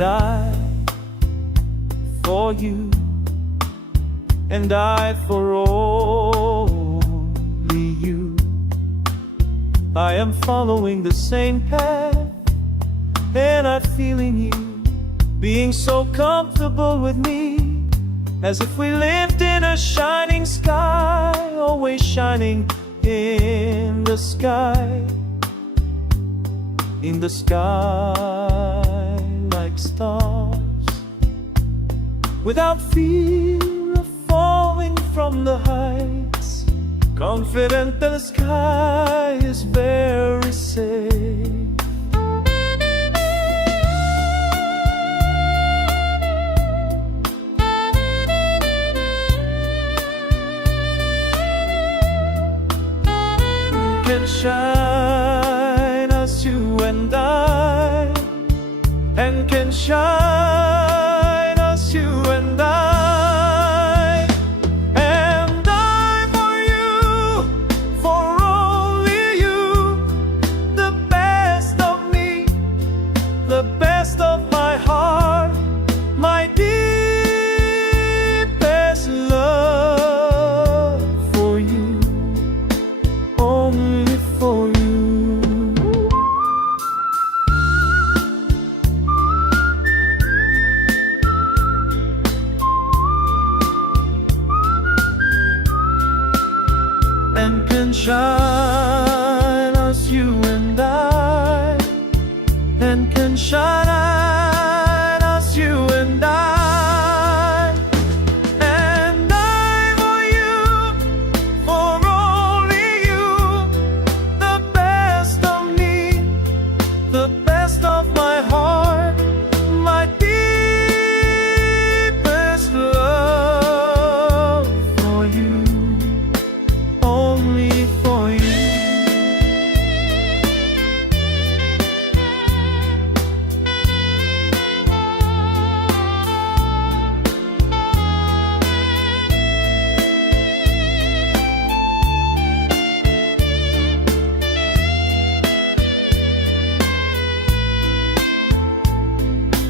and I for you, and I for only you. I am following the same path, and I'm feeling you being so comfortable with me, as if we lived in a shining sky, always shining in the sky, in the sky like stars, without fear of falling from the heights, confident that the sky is very safe. Can shine as you and I, and can shine as you and I, and I for you, for only you, the best of me, the best of my heart, my deepest love for you, only for you. And can shine as you and I, and can shine as you and I, and I for you, for only you, the best of me, the best of my heart, my deepest love for you, only for you.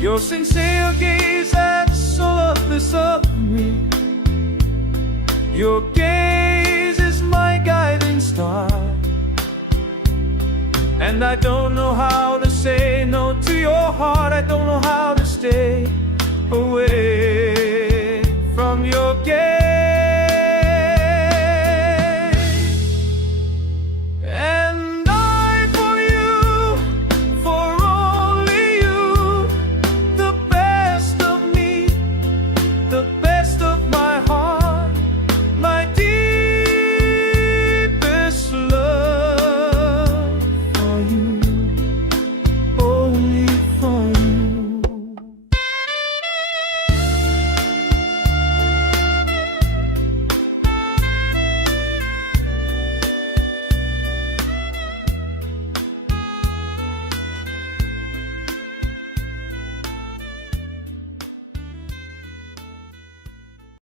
Your sincere gaze absolutely of me. Your gaze is my guiding star, and I don't know how to say no to your heart. I don't know how to stay away.